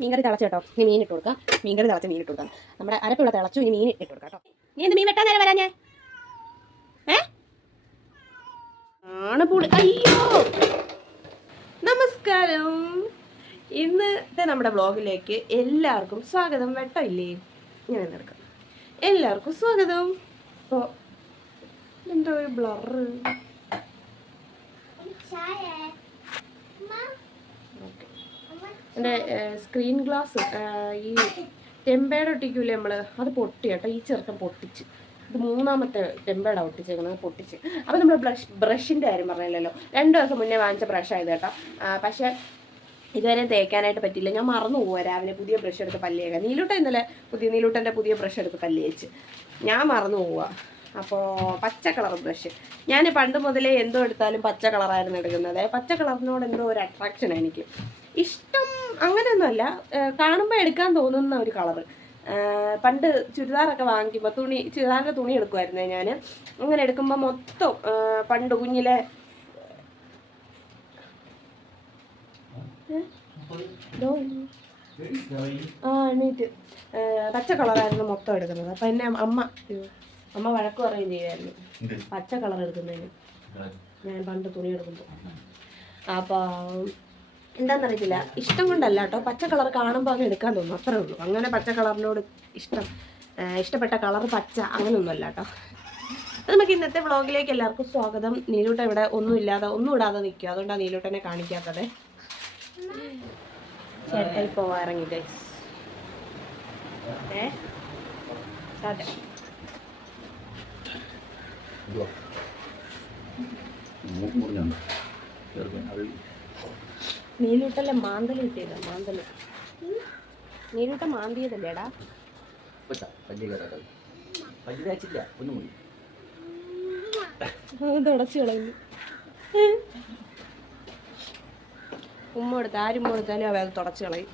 മീൻകറി തിളച്ചു കേട്ടോ. ഇനി മീൻ ഇട്ട് കൊടുക്കാം. മീൻകറി തിളച്ച് മീൻ ഇട്ട് കൊടുക്കാം. നമ്മുടെ അരപ്പുള്ള തിളച്ചു ഇനി മീൻ ഇട്ട് കൊടുക്കാം കേട്ടോ. നീ എന്ത് മീൻ വെട്ടാൻ നേരം ഏ? ആണ് അയ്യോ! നമസ്കാരം. ഇന്നത്തെ നമ്മുടെ ബ്ലോഗിലേക്ക് എല്ലാവർക്കും സ്വാഗതം. വെട്ടമില്ലേ ഞാൻ എടുക്കാം. എല്ലാവർക്കും സ്വാഗതം. അപ്പോൾ എന്താ ഒരു ബ്ലറ് എന്റെ സ്ക്രീൻ ഗ്ലാസ് ഈ ടെമ്പേഡ് ഒട്ടിക്കൂലേ നമ്മൾ അത് പൊട്ടി കേട്ടോ ഈ ചെറുക്കൻ പൊട്ടിച്ച്. ഇത് മൂന്നാമത്തെ ടെമ്പേടാണ് ഒട്ടിച്ചേക്കുന്നത് പൊട്ടിച്ച്. അപ്പോൾ നമ്മൾ ബ്രഷ് ബ്രഷിന്റെ കാര്യം പറഞ്ഞില്ലല്ലോ. രണ്ട് ദിവസം മുന്നേ വാങ്ങിച്ച ബ്രഷായത് കേട്ടോ. പക്ഷേ ഇതുവരെ തേക്കാനായിട്ട് പറ്റില്ല ഞാൻ മറന്നു പോവാ രാവിലെ പുതിയ ബ്രഷ് എടുത്ത് പല്ലിയേക്കാം നീലൂട്ട ഇന്നലെ പുതിയ നീലൂട്ടന്റെ പുതിയ ബ്രഷ് എടുത്ത് പല്ല് തേച്ച് ഞാൻ മറന്നു പോവാ. അപ്പോൾ പച്ച കളർ ബ്രഷ്. ഞാൻ പണ്ട് മുതലേ എന്തോ എടുത്താലും പച്ച കളറായിരുന്നു എടുക്കുന്നത്. പച്ച കളറിനോട് എന്തോ ഒരു അട്രാക്ഷനാണ് എനിക്ക്. ഇഷ്ടം അങ്ങനെയൊന്നുമല്ല. കാണുമ്പോൾ എടുക്കാൻ തോന്നുന്ന ഒരു കളറ്. പണ്ട് ചുരിദാറൊക്കെ വാങ്ങിക്കുമ്പോൾ തുണി ചുരിദാറിന്റെ തുണി എടുക്കുമായിരുന്നേ ഞാൻ അങ്ങനെ എടുക്കുമ്പോൾ മൊത്തം പണ്ട് കുഞ്ഞിലെ ആ എണീറ്റ്. പച്ച കളറായിരുന്നു മൊത്തം എടുക്കുന്നത്. അപ്പം എന്നെ അമ്മ അമ്മ വഴക്ക് പറയുകയും ചെയ്യുമായിരുന്നു പച്ച കളർ എടുക്കുന്നതിന്. ഞാൻ പണ്ട് തുണി എടുക്കുമ്പോൾ അപ്പോൾ എന്താണെന്നറിയത്തില്ല ഇഷ്ടം കൊണ്ടല്ല കേട്ടോ പച്ച കളർ കാണുമ്പോൾ അങ്ങ് എടുക്കാൻ തോന്നും. അത്രേ ഉള്ളൂ. അങ്ങനെ പച്ച കളറിനോട് ഇഷ്ടം. ഇഷ്ടപ്പെട്ട കളർ പച്ച. അങ്ങനെയൊന്നുമല്ല കേട്ടോ അത് നമുക്ക് ഇന്നത്തെ വ്ളോഗിലേക്ക് എല്ലാവർക്കും സ്വാഗതം. നീലൂട്ട ഇവിടെ ഒന്നും ഇല്ലാതെ ഒന്നും ഇടാതെ നിൽക്കുക. അതുകൊണ്ടാണ് നീലൂട്ടനെ കാണിക്കാത്തത്. ചേട്ടായി പോവാ ഇറങ്ങി ഗൈസ് ഏ? നീലൂട്ടല്ലേ മാന്തൽ കിട്ടിയതാ മാന്തൽ നീലൂട്ട മാന്തിയതല്ലേടാ? തുടച്ചു കളയുന്നു. ഉമ്മ കൊടുത്ത് ആരും കൊടുത്താലും അവ അത് തുടച്ചു കളയും.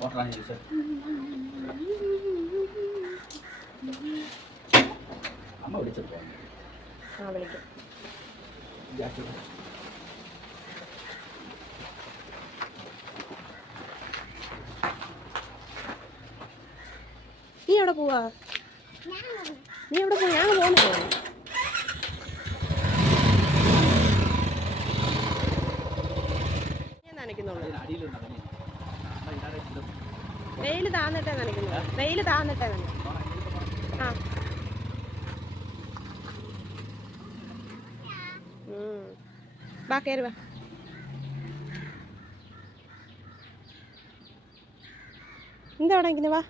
ഓട്ടറാണ് ചോദിച്ചത് അമ്മ വിളിച്ചപ്പോ ആ വിളിക്കാം നീ എവിടെ പോവാ? നീ എവിടെ പോവാ? ഞാൻ പോകുന്നു ഞാൻ വെയിൽ താന്നിട്ടേ നനയ്ക്കുന്നു വെയിൽ താന്നിട്ടേ നനയ്ക്കും ആ. വാ കയറി വാ. എന്താ അവിടെ നിൽക്കുന്നത് വാ.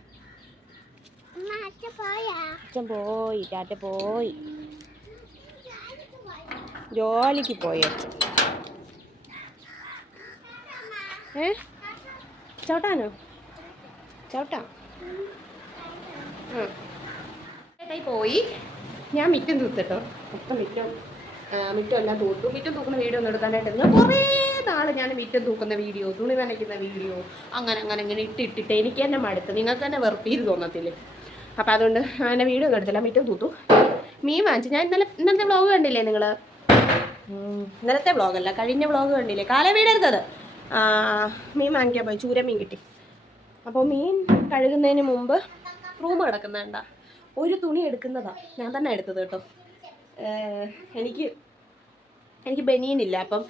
അച്ഛൻ പോയി ടാറ്റ പോയി. ജോലിക്ക് പോയി അച്ഛൻ. ഏ? ചവിട്ടാനോ? ചവിട്ടാം. ചേട്ടായി പോയി. ഞാൻ മിറ്റം തൂത്തിട്ടോ. മൊത്തം മിറ്റം ആ, മിറ്റം എല്ലാം തൂത്തു. മിറ്റം തൂക്കുന്ന വീഡിയോ ഒന്നും എടുക്കാനായിട്ടിരുന്നു കുറേ നാൾ ഞാൻ മിറ്റം തൂക്കുന്ന വീഡിയോ തുണി നനയ്ക്കുന്ന വീഡിയോ അങ്ങനെ അങ്ങനെ ഇങ്ങനെ ഇട്ടിട്ടിട്ട് എനിക്ക് തന്നെ മടുത്ത്. നിങ്ങൾക്ക് തന്നെ വെറുപ്പീര് തോന്നത്തില്ലേ? അപ്പോൾ അതുകൊണ്ട് എന്നെ വീഡിയോ ഒന്നും എടുത്തില്ല. മിറ്റം തൂത്തു. മീൻ വാങ്ങിച്ചു. ഞാൻ ഇന്നലെ ഇന്നലത്തെ വ്ളോഗ് കണ്ടില്ലേ നിങ്ങൾ ഇന്നലത്തെ വ്ളോഗല്ല കഴിഞ്ഞ വ്ളോഗ് കണ്ടില്ലേ? കാല വീടെടുത്തത് മീൻ വാങ്ങിക്കാൻ പോയി. ചൂര മീൻ കിട്ടി. അപ്പോൾ മീൻ കഴുകുന്നതിന് മുമ്പ് റൂം കിടക്കുന്നുണ്ട ഒരു തുണി എടുക്കുന്നതാ. ഞാൻ തന്നെ എടുത്തത് കേട്ടോ. എനിക്ക് എനിക്ക് ബനിയൻ ഇല്ല. അപ്പം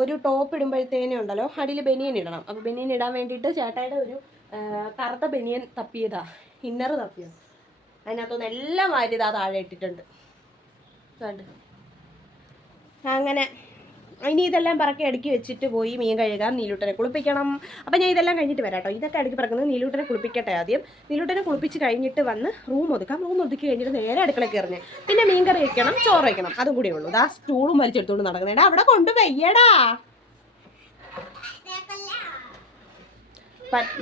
ഒരു ടോപ്പ് ഇടുമ്പോഴത്തേനും ഉണ്ടല്ലോ അടിയിൽ ബനിയൻ ഇടണം. അപ്പോൾ ബനിയൻ ഇടാൻ വേണ്ടിയിട്ട് ചേട്ടായുടെ ഒരു കറുത്ത ബനിയൻ തപ്പിയതാ. ഇന്നർ തപ്പിയത്. അതിനകത്തുനിന്ന് എല്ലാം വാരിയതാ താഴെ ഇട്ടിട്ടുണ്ട്. അങ്ങനെ ഇനി ഇതെല്ലാം പറക്കി അടുക്കി വെച്ചിട്ട് പോയി മീൻ കഴുകാൻ നീലൂട്ടനെ കുളിപ്പിക്കണം. അപ്പം ഞാൻ ഇതെല്ലാം കഴിഞ്ഞിട്ട് വരാം കേട്ടോ ഇതൊക്കെ അടുക്കി പറക്കുന്നത് നീലൂട്ടനെ കുളിപ്പിക്കട്ടെ ആദ്യം. നീലൂട്ടനെ കുളിപ്പിച്ച് കഴിഞ്ഞിട്ട് വന്ന് റൂം ഒതുക്കാം. റൂം ഒതുക്കി കഴിഞ്ഞിട്ട് നേരെ അടുക്കള കയറിഞ്ഞ് പിന്നെ മീൻ കറി വയ്ക്കണം ചോറ് വയ്ക്കണം അതും കൂടിയേ ഉള്ളൂ. ആ സ്റ്റൂളും വലിച്ചെടുത്തുകൊണ്ട് നടക്കുന്നേടാ അവിടെ കൊണ്ടുപോയ്യടാ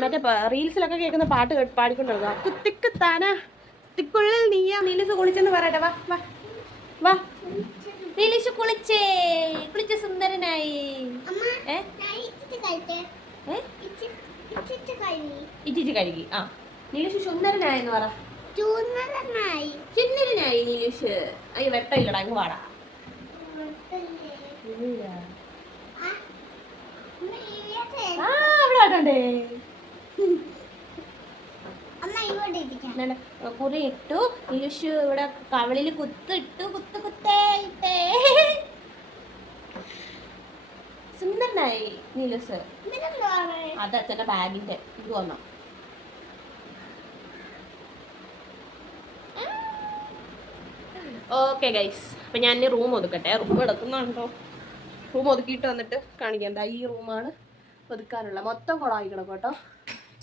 മറ്റേ റീൽസിലൊക്കെ കേൾക്കുന്ന പാട്ട് പാടിക്കൊണ്ടിരുന്നു കുത്തിക്ക് താനാ. കുത്തിക്കുള്ളിൽ നീയാ. നീലസ് കുളിച്ചെന്ന് പറയട്ടെ. വാ വാ. വാ. നീലേഷ് കുളിച്ചേ. കുളിച്ച സുന്ദരനായി. ഇച്ചിച്ച് കഴുകി. ആ. നീലേഷ് സുന്ദരനായെന്ന് പറ. ചുന്നരനായി സുന്ദരനായി അയ്യ വെട്ടമില്ലടാ അങ്ങ് പാടാ. ആ അവിടെ ആട്ടണ്ടേ കുറി ഇട്ടു. ഇലുഷു ഇവിടെ കവളിൽ കുത്തിട്ടു കുത്തു കുത്തേ ഇട്ടേ. നീലേഷ് ഇതെന്താണ് അത് അച്ഛന്റെ ബാഗിന്റെ ഇത് വന്നു. ഓക്കെ ഗൈസ് അപ്പം ഞാൻ റൂം ഒതുക്കട്ടെ. റൂം എടുക്കുന്നുണ്ടോ? റൂം ഒതുക്കിയിട്ട് വന്നിട്ട് കാണിക്കാം. ദാ ഈ റൂമാണ് ഒതുക്കാനുള്ള മൊത്തം കുളമായി കിടക്കും കേട്ടോ.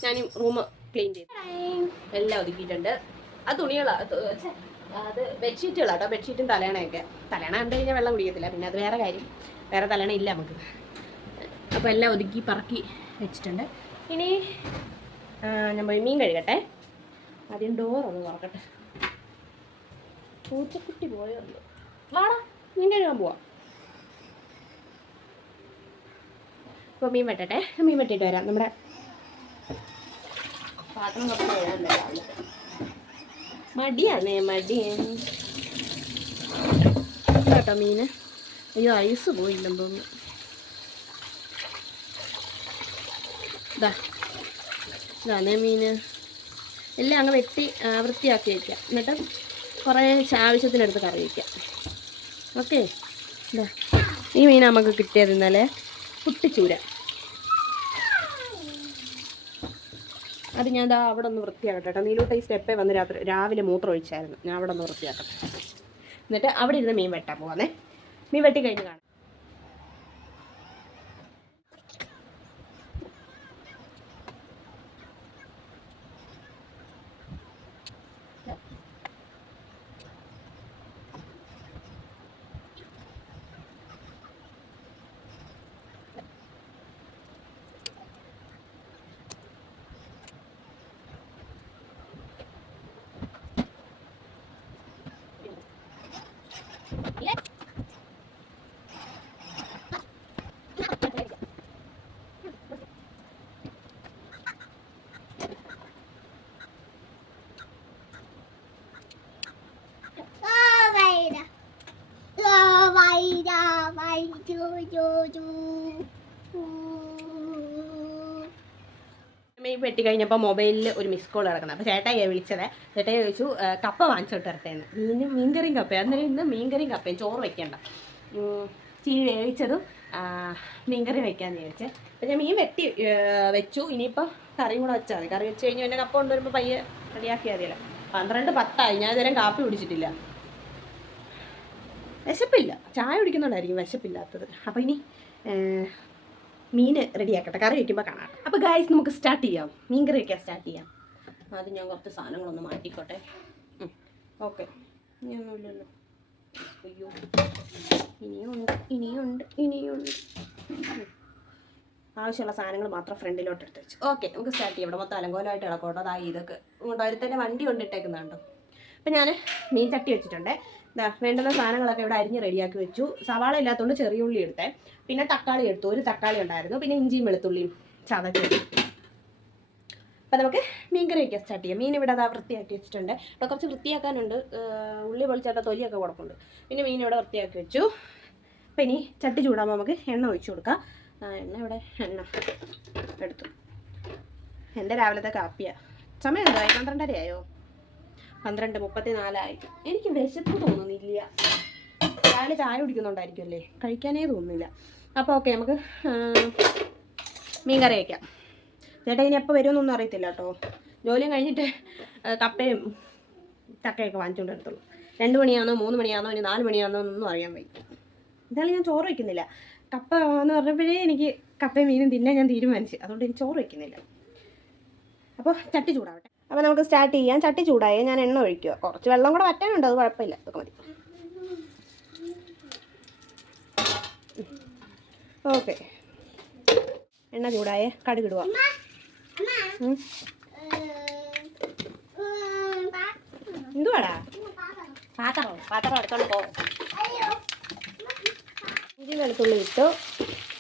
ഞാൻ റൂം ക്ലീൻ ചെയ്തു എല്ലാം ഒതുക്കിയിട്ടുണ്ട്. ആ തുണികളാ തു- ഛെ, അത് ബെഡ്ഷീറ്റുകളാട്ടോ ബെഡ്ഷീറ്റും തലേണയൊക്കെ തലേണ കണ്ടു കഴിഞ്ഞാൽ വെള്ളം കുടിക്കത്തില്ല. പിന്നെ അത് വേറെ കാര്യം. വേറെ തലേണ ഇല്ല നമുക്ക്. അപ്പോൾ എല്ലാം ഒതുക്കി പറക്കി വെച്ചിട്ടുണ്ട്. ഇനി നമ്മൾ മീൻ കഴുകട്ടെ. ആദ്യം ഡോറൊന്ന് തുറക്കട്ടെ. പൂച്ചക്കുട്ടി പോയോ എന്തോ. വാടാ മീൻ കഴുകാൻ പോവാം. അപ്പോൾ മീൻ വെട്ടട്ടെ. മീൻ വെട്ടിയിട്ട് വരാം. നമ്മുടെ പാത്രം കുറച്ച് കഴുകാനുണ്ട് രാവിലെ മടിയാന്നേ മടി. കേട്ടോ മീന് അയ്യോ ഐസ് പോയില്ലെന്ന് തോന്നുന്നു. ഇതാ ഇതാണ് മീൻ എല്ലാം അങ്ങ് വെട്ടി വൃത്തിയാക്കി വയ്ക്കാം എന്നിട്ട് കുറേ ആവശ്യത്തിനെടുത്ത് കറി വയ്ക്കാം ഓക്കെ? ഇതാ ഈ മീൻ നമുക്ക് കിട്ടിയത് ഇന്നലെ. കുട്ടിച്ചൂര അത് ഞാൻ ദാ അവിടെ ഒന്ന് വൃത്തിയാക്കട്ടെ കേട്ടോ. നീലൂട്ട ഈ സ്റ്റെപ്പേ വന്ന് രാത്രി രാവിലെ മൂത്രം ഒഴിച്ചായിരുന്നു. ഞാൻ അവിടെ ഒന്ന് വൃത്തിയാക്കട്ടെ. എന്നിട്ട് അവിടെ ഇരുന്ന് മീൻ വെട്ടാൻ പോവാന്നേ. മീൻ വെട്ടി കഴിഞ്ഞ് കാണാം വൈര വൈര വൈ ജോ ജോ ജോ മീൻ വെട്ടി കഴിഞ്ഞപ്പോൾ മൊബൈലിൽ ഒരു മിസ് കോൾ കിടക്കുന്നത് അപ്പോൾ ചേട്ടായി വിളിച്ചത്. ചേട്ടായി ചോദിച്ചു "ആ, കപ്പ വാങ്ങിച്ചോട്ട് ഇറത്തേന്ന് മീൻ മീൻകറിയും കപ്പയും. അന്നേരം ഇന്ന് മീൻകറിയും കപ്പയും ചോറ് വെക്കേണ്ട. ചീനി വേവിച്ചതും മീൻകറി വെക്കാമെന്ന് ചോദിച്ചേ അപ്പോൾ ഞാൻ മീൻ വെട്ടി വെച്ചു. ഇനിയിപ്പോൾ കറിയും കൂടെ വെച്ചാൽ മതി. കറി വെച്ച് കഴിഞ്ഞ് പിന്നെ കപ്പ കൊണ്ടുവരുമ്പോൾ പയ്യെ റെഡിയാക്കിയാൽ മതിയല്ലോ. പന്ത്രണ്ട് പത്തായി. ഞാൻ ഇതുവരെ കാപ്പി കുടിച്ചിട്ടില്ല. വിശപ്പില്ല. ചായ കുടിക്കുന്നുണ്ടായിരിക്കും വിശപ്പില്ലാത്തത്. അപ്പോൾ ഇനി മീൻ റെഡിയാക്കട്ടെ കറി വയ്ക്കുമ്പോൾ കാണാം അപ്പോൾ ഗായ്സ് നമുക്ക് സ്റ്റാർട്ട് ചെയ്യാം. മീൻ കറി വയ്ക്കാൻ സ്റ്റാർട്ട് ചെയ്യാം. ആദ്യം ഞാൻ കുറച്ച് സാധനങ്ങളൊന്ന് മാറ്റിക്കോട്ടെ. ഓക്കെ ഇനിയൊന്നുമില്ലല്ലോ. അയ്യോ. ഇനിയുണ്ട് ഇനിയുണ്ട് ഇനിയുണ്ട്. ആവശ്യമുള്ള സാധനങ്ങൾ മാത്രം ഫ്രണ്ടിലോട്ട് എടുത്ത് വെച്ചു. ഓക്കെ നമുക്ക് സ്റ്റാർട്ട് ചെയ്യാം. ഇവിടെ മൊത്തം അലങ്കോലമായിട്ട് ഇളക്കോട്ടോ അതാ ഇതൊക്കെ. ഇങ്ങോട്ട് തന്നെ വണ്ടി കൊണ്ടിട്ടേക്കുന്നുണ്ടോ അപ്പം ഞാൻ മീൻ ചട്ടി വെച്ചിട്ടുണ്ട്. വേണ്ടുന്ന സാധനങ്ങളൊക്കെ ഇവിടെ അരിഞ്ഞ് റെഡിയാക്കി വെച്ചു. സവാള ഇല്ലാത്തതുകൊണ്ട് ചെറിയ ഉള്ളി എടുത്തേ. പിന്നെ തക്കാളി എടുത്തു. ഒരു തക്കാളി ഉണ്ടായിരുന്നു. പിന്നെ ഇഞ്ചിയും വെളുത്തുള്ളിയും ചതച്ചു. അപ്പം നമുക്ക് മീൻ കറി വയ്ക്കാൻ സ്റ്റാർട്ട് ചെയ്യാം. മീൻ ഇവിടെ അതാ വൃത്തിയാക്കി വെച്ചിട്ടുണ്ട്. ഇവിടെ കുറച്ച് വൃത്തിയാക്കാനുണ്ട്. ഉള്ളി പൊളിച്ചാട്ട തൊലിയൊക്കെ കൊടുക്കുന്നുണ്ട്. പിന്നെ മീൻ ഇവിടെ വൃത്തിയാക്കി വെച്ചു. അപ്പം ഇനി ചട്ടി ചൂടാകുമ്പോൾ നമുക്ക് എണ്ണ ഒഴിച്ചു കൊടുക്കാം. എണ്ണ ഇവിടെ എണ്ണ എടുത്തു. എന്റെ രാവിലത്തെ കാപ്പിയാ. സമയം എന്തായി പന്ത്രണ്ടരയായോ പന്ത്രണ്ട് മുപ്പത്തി നാലായി എനിക്ക് വിശപ്പ് തോന്നുന്നില്ല. രാവിലെ ചായ കുടിക്കുന്നുണ്ടായിരിക്കും അല്ലേ കഴിക്കാനേ തോന്നുന്നില്ല. അപ്പോൾ ഓക്കെ നമുക്ക് മീൻ കറി വയ്ക്കാം ചേട്ടാ ഇനി എപ്പോൾ വരുമെന്നൊന്നും അറിയത്തില്ല കേട്ടോ. ജോലിയും കഴിഞ്ഞിട്ട് കപ്പയും ചക്കയൊക്കെ വാങ്ങിച്ചുകൊണ്ട് വരത്തുള്ളൂ. രണ്ട് മണിയാണോ മൂന്ന് മണിയാണോ ഇനി നാല് മണിയാണോ എന്നൊന്നും അറിയാൻ വയ്യ. എന്തായാലും ഞാൻ ചോറ് വയ്ക്കുന്നില്ല കപ്പ എന്ന് പറഞ്ഞപ്പോഴേ എനിക്ക് കപ്പയും മീനും തിന്നാൻ ഞാൻ തീരുമാനിച്ചു. അതുകൊണ്ട് എനിക്ക് ചോറ് വയ്ക്കുന്നില്ല അപ്പോൾ ചട്ടി ചൂടാവട്ടെ. അപ്പോൾ നമുക്ക് സ്റ്റാർട്ട് ചെയ്യാം. ചട്ടി ചൂടായി ഞാൻ എണ്ണ ഒഴിക്കുക. കുറച്ച് വെള്ളം കൂടെ വറ്റാനുണ്ട് അത് കുഴപ്പമില്ല. അതൊക്കെ മതി. ഓക്കെ. എണ്ണ ചൂടായേ കടുകിടുക. എന്തുവാടാ? പാത്രം പാത്രം എടുത്തോണ്ട് പോ. അയ്യോ. വെളുത്തുള്ളി ഇട്ടു.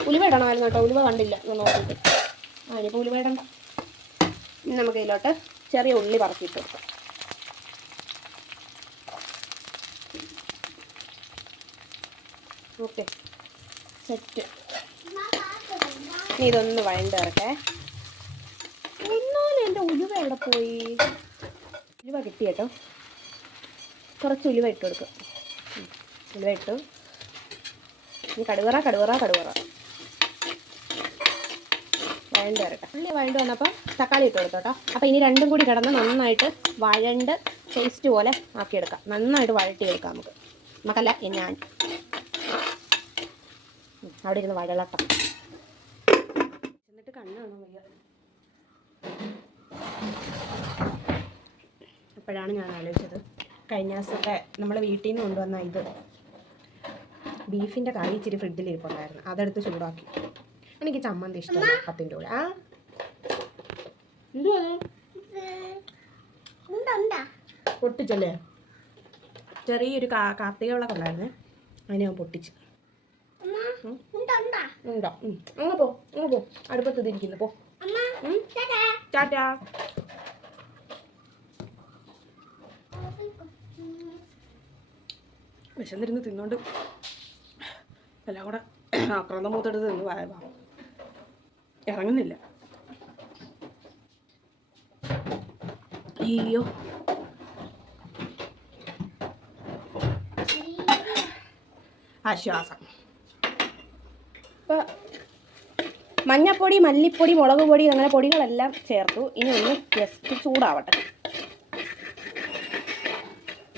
ഉലുവ ഇടണമായിരുന്നു കേട്ടോ ഉലുവ കണ്ടില്ല. ഒന്ന് നോക്കിയിട്ട്. ആ ഇനിയിപ്പോൾ ഉലുവ ഇടണ്ട ഇനി നമുക്ക് ഇതിലോട്ട് ചെറിയ ഉള്ളി പറക്കിയിട്ട് കൊടുക്കാം. ഓക്കെ. സെറ്റ്. ഇനി ഇതൊന്ന് വഴണ്ട് ഇറക്കേ എന്നാലും എന്റെ ഉലുവ എവിടെ പോയി? ഉലുവ കിട്ടി കേട്ടോ. കുറച്ച് ഉലുവ ഇട്ട് കൊടുക്കും. ഉലുവ ഇട്ടു. ഇനി കടുവറ കടുവറ കടുവറ. വഴണ്ട് ഉള്ളി വഴണ്ട് വന്നപ്പോൾ തക്കാളി ഇട്ട് കൊടുത്തു കേട്ടോ. അപ്പോൾ ഇനി രണ്ടും കൂടി കിടന്ന് നന്നായിട്ട് വഴണ്ട് ടേസ്റ്റ് പോലെ ആക്കിയെടുക്കാം. നന്നായിട്ട് വഴട്ടിയെടുക്കാം നമുക്ക്. നമുക്കല്ല ഞാൻ അവിടെ ഇരുന്ന് വഴലട്ടം എന്നിട്ട് കണ്ണ് കാണാൻ വയ്യ? അപ്പോഴാണ് ഞാൻ ആലോചിച്ചത്. കഴിഞ്ഞ ദിവസത്തെ നമ്മളെ വീട്ടിൽ നിന്ന് കൊണ്ടുവന്ന ഇത് ബീഫിന്റെ കറി ഇച്ചിരി ഫ്രിഡ്ജിൽ ഇരിപ്പുണ്ടായിരുന്നു. അതെടുത്ത് ചൂടാക്കി. എനിക്ക് ചമ്മന്തി ഇഷ്ടമല്ല അപ്പത്തിന്റെ കൂടെ. ആ? എന്തുവാ പൊട്ടിച്ചല്ലേ? ചെറിയൊരു കാ കാർത്തിക വിളക്കുണ്ടായിരുന്നേ അതിനെ ഞാൻ പൊട്ടിച്ച്. ഉണ്ടാ? അങ്ങ് പോ അങ്ങ് പോ. അടുപ്പത്ത് തിരിക്കുന്നു പോ. ടാറ്റാ. വിശന്നിരുന്ന് തിന്നോണ്ട് എല്ലാം കൂടെ ആക്രാന്തം മൂത്തെടുത്ത് തിന്ന് വായ വാ. ഇറങ്ങുന്നില്ല. അയ്യോ. ആശ്വാസം. ഇപ്പൊ മഞ്ഞപ്പൊടി മല്ലിപ്പൊടി മുളക് പൊടി അങ്ങനെ പൊടികളെല്ലാം ചേർത്തു. ഇനി ഒന്ന് ജസ്റ്റ് ചൂടാവട്ടെ.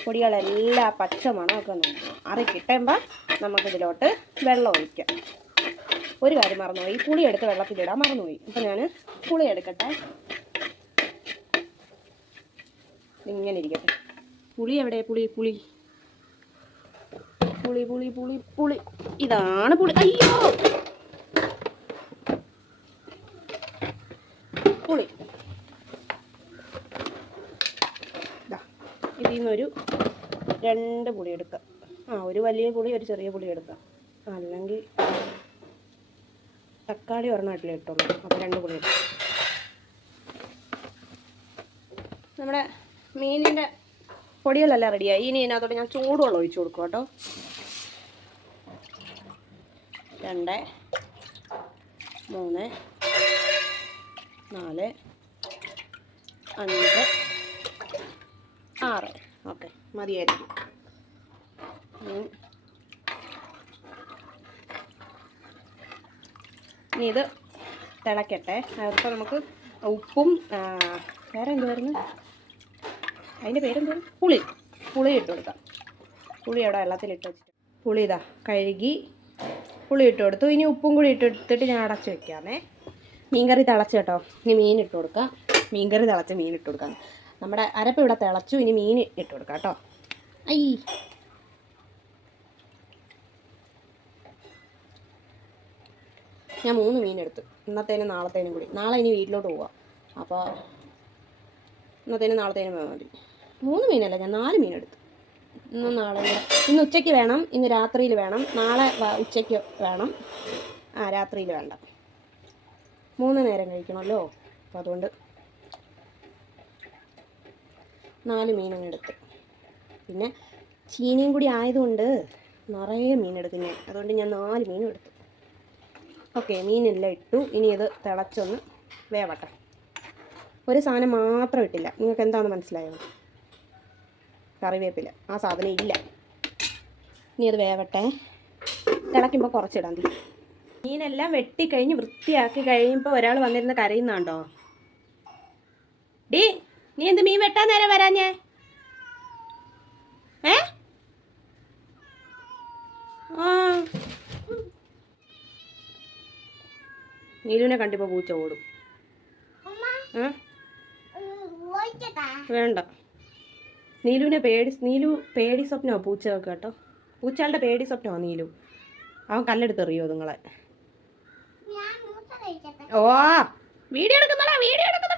പൊടികളെല്ലാം പച്ച മണമൊക്കെ ഒന്ന് അറി കിട്ടുമ്പോൾ നമുക്കിതിലോട്ട് വെള്ളം ഒഴിക്കാം. ഒരു കാര്യം മറന്നുപോയി. പുളി എടുത്ത് വെള്ളത്തിലിടാൻ മറന്നുപോയി. അപ്പം ഞാൻ പുളി എടുക്കട്ടെ. ഇങ്ങനെ ഇരിക്കട്ടെ. പുളി എവിടെ? പുളി പുളി. പുളി പുളി പുളി പുളി. ഇതാണ് പുളി. അയ്യോ പുളി ദാ, ഇതിൽ നിന്നൊരു രണ്ട് പുളി എടുക്കാം. ആ ഒരു വലിയ പുളി ഒരു ചെറിയ പുളി എടുക്കാം. അല്ലെങ്കിൽ തക്കാളി ഒരെണ്ണമായിട്ടില്ല ഇട്ടുള്ളൂ. അപ്പോൾ രണ്ട് പുളി എടുക്കാം. നമ്മുടെ മീനിന്റെ പൊടികളെല്ലാം റെഡിയായി. ഇനി ഇതിനകത്തോട്ട് ഞാൻ ചൂടുവെള്ളം ഒഴിച്ചു കൊടുക്കും കേട്ടോ. രണ്ട് മൂന്ന് നാല് അഞ്ച് ആറ്. ഓക്കെ മതിയായിരിക്കും. ഇനി ഇത് തിളക്കട്ടെ. അതിപ്പോൾ നമുക്ക് ഉപ്പും വേറെ എന്തുവായിരുന്നു അതിന്റെ പേരെന്തോ? പുളി. പുളി ഇട്ട് കൊടുക്കാം. പുളി അവിടെ വെള്ളത്തിലിട്ട് വെച്ചിട്ട്. പുളി ഇതാ കഴുകി പുളി ഇട്ട് കൊടുത്തു. ഇനി ഉപ്പും കൂടി ഇട്ട് എടുത്തിട്ട് ഞാൻ അടച്ച് വെക്കാമേ. മീൻകറി തിളച്ച് കേട്ടോ. ഇനി മീൻ ഇട്ട് കൊടുക്കാം. മീൻകറി തിളച്ച് മീൻ ഇട്ട് കൊടുക്കാം. നമ്മുടെ അരപ്പ് ഇവിടെ തിളച്ചു ഇനി മീൻ ഇട്ട് കൊടുക്കാം കേട്ടോ. ഐ. ഞാൻ മൂന്ന് മീൻ എടുത്തു. ഇന്നത്തേനും നാളത്തേനും കൂടി. നാളെ ഇനി വീട്ടിലോട്ട് പോവാം. അപ്പോൾ ഇന്നത്തേനും നാളത്തേനും മതി. മൂന്ന് മീനല്ല ഞാൻ നാല് മീൻ എടുത്തു. ഇന്ന് നാളെ ഇന്ന് ഉച്ചയ്ക്ക് വേണം ഇന്ന് രാത്രിയിൽ വേണം. നാളെ ഉച്ചയ്ക്ക് വേണം. ആ രാത്രിയിൽ വേണ്ട. മൂന്ന് നേരം കഴിക്കണമല്ലോ. അപ്പോൾ അതുകൊണ്ട് നാല് മീനങ്ങ് എടുത്ത് പിന്നെ ചീനിയും കൂടി ആയതുകൊണ്ട് നിറയെ മീനെടുക്കും ഞാൻ. അതുകൊണ്ട് ഞാൻ നാല് മീനും എടുത്തു ഓക്കെ മീനെല്ലാം ഇട്ടു. ഇനി ഇത് തിളച്ചൊന്ന് വേവട്ടെ. ഒരു സാധനം മാത്രം ഇട്ടില്ല. നിങ്ങൾക്ക് എന്താണെന്ന് മനസ്സിലായോ? കറിവേപ്പില. ആ സാധനം ഇല്ല. ഇനി അത് വേവട്ടെ. തിളയ്ക്കുമ്പോൾ കുറച്ചിടാൻ തീ മീനെല്ലാം വെട്ടിക്കഴിഞ്ഞ് വൃത്തിയാക്കി കഴിയുമ്പോൾ ഒരാൾ വന്നിരുന്ന് കരയുന്നുണ്ടോ ഡീ നീ എന്ത് മീൻ വെട്ടാൻ നേരം വരാഞ്ഞേ ഏ? നീലുവിനെ കണ്ടിപ്പോ പൂച്ച ഓടും. വേണ്ട. നീലുവിനെ പേടി നീലു പേടി സ്വപ്നമാണ് പൂച്ചയൊക്കെ കേട്ടോ. പൂച്ചകളുടെ പേടി സ്വപ്നമാണ് നീലു. അവൻ കല്ലെടുത്തെറിയോ നിങ്ങളെ ഓ. വീഡിയോ എടുക്കുന്നടാ വീഡിയോ എടുക്കുന്ന.